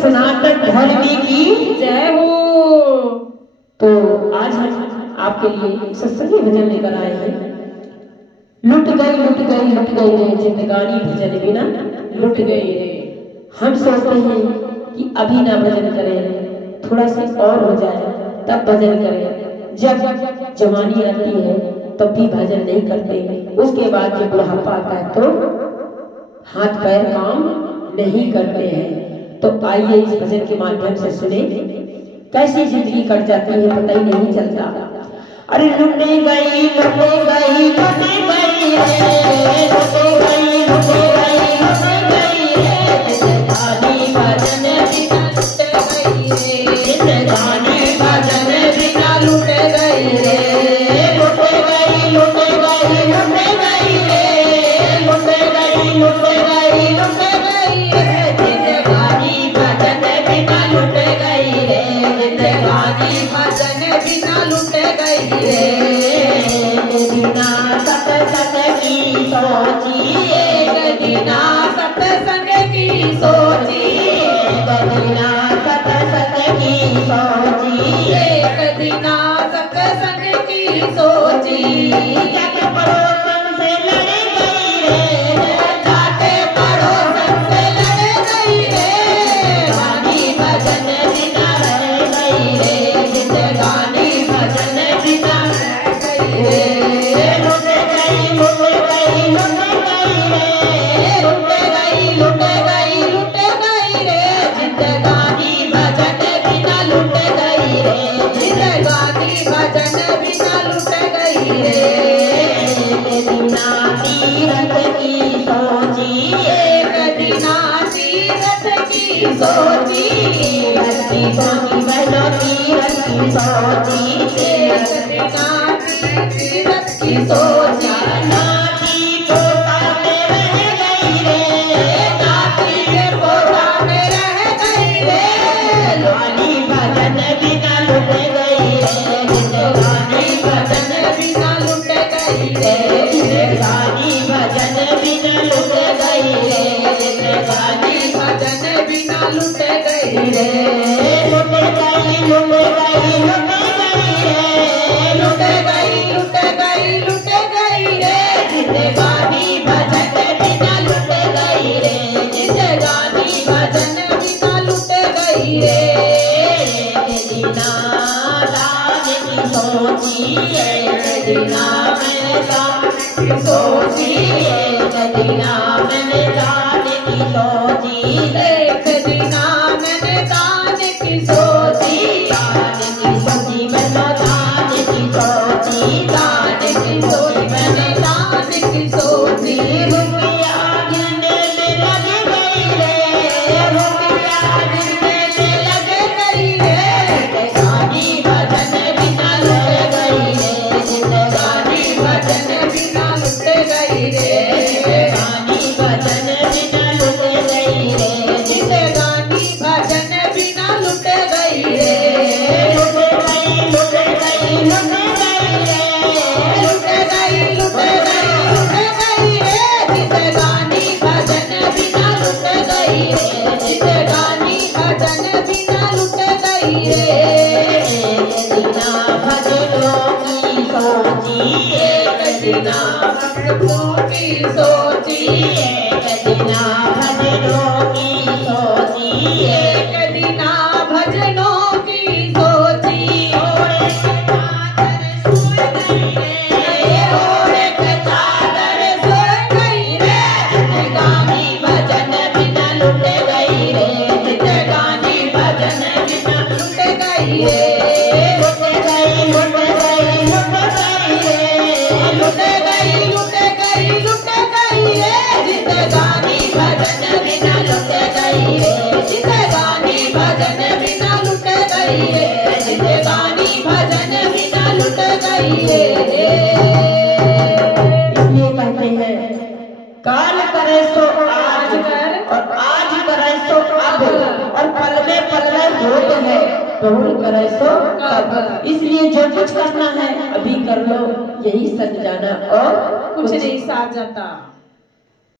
सनातन धर्म की जय हो। तो आज हम आपके लिए सत्संगी भजन लेकर आए हैं। लुट गई लुट गई लुट गई रे जिंदगानी भजन बिना लुट गई रे। हम सोचते हैं कि अभी ना भजन करें, थोड़ा सा और हो जाए तब भजन करें। जब जवानी आती है तब भी भजन नहीं करते, उसके बाद जब बुढ़ापा आता है तो हाथ पैर काम नहीं करते हैं। तो आइए इस भजन के माध्यम से सुने, कैसी जिंदगी कट जाती है पता ही नहीं चलता। अरे लुटे गई लुटे गई लुटे गई रे, लुटे गई लुटे गई लुटे गई रे, जिंदगानी भजन बिना लुटे गई रे, जिंदगानी भजन बिना लुटे गई रे, लुटे गई लुटे गई लुटे गई रे, लुटे गई लुटे गई लुटे गई रे, जिंदगानी भजन बिना लुटे गई रे, जिंदगानी भजन बिना लुटे गई रे। बिना सत्संग की सोची, एक बिना सत्संग की सोची, बिना सत्संग की सोची, एक बिना सत्संग की सोची, जग पड़ोसन से लड़ गई रे, जाके पड़ोसन से लड़ गई रे, गानी भजन बिना रह गई रे, जिंदगानी भजन बिना रह गई रे, लुट गई लुट गई लुट गई रे, लुट गई लुट गई लुट गई रे, जिंदगानी भजन बिना लुट गई रे, जिंदगानी भजन बिना लुट गई रे। बिना तीरथ की सोची, एक बिना तीरथ की सोची, भक्ति सोची बहनो तीरथ की सोची, एक बिना तीरथ की सोची, नाती पोता में रह गई रे, नाती के पोता में रह गई रे, गानी भजन बिना लुट गई रे, जिंदगानी भजन बिना लुट गई रे, जिंदगानी भजन बिना लुट गई रे, जिंदगानी भजन बिना लुट गई रे, लुट गई लुट गई लुट गई रे, लुट गई लुट गई लुट गई रे, जिंदगानी भजन बिना लुट गई रे, जिंदगानी भजन बिना लुट गई रे। बिना दान की सोची, बिना मैंने दान की सोची, बिना मैंने दान की सोची, एक बिना मैंने दान की सोची, दान की सोची मैंने दान की सोची, दान की सोची मैंने दान की सोची, रुपया गिरने में लग गई रे, रुपया गिरने में लग गई रे, गानी भजन बिना लुट गई रे, जिंदगानी भजन बिना लुट गई रे, गानी भजन बिना लुट गई रे, जिंदगानी भजन बिना लुट गई रे, लुट गई लुट गई लुट गई रे, लुट गई लुट गई लुट गई रे, जिंदगानी भजन बिना लुट गई रे, जिंदगानी भजन बिना लुट गई रे। बिना भजनों की सोची, एक बिना भजनों की सोची, एक बिना भजनों की सोची, एक बिना भजनों की सोची, ओढ़े के चादर सोए गई रे, ओढ़े के चादर सोए गई रे, जिंदगानी भजन बिना लुट गई रे, जिंदगानी भजन बिना लुट गई रे, लुट गई लुट गई लुट गई रे, लुट गई लुट गई लुट गई रे, जिंदगानी भजन बिना लुट गई रे, जिंदगानी भजन बिना लुट गई रे, जिंदगानी भजन बिना लुट गई रे। इसलिए कहते हैं काल करे सो आज कर, और आज करे सो अब, और पल में होत है, बहुल करे सो कब। इसलिए जो कुछ करना है अभी कर लो, यही सच जाना और कुछ नहीं साथ जाता।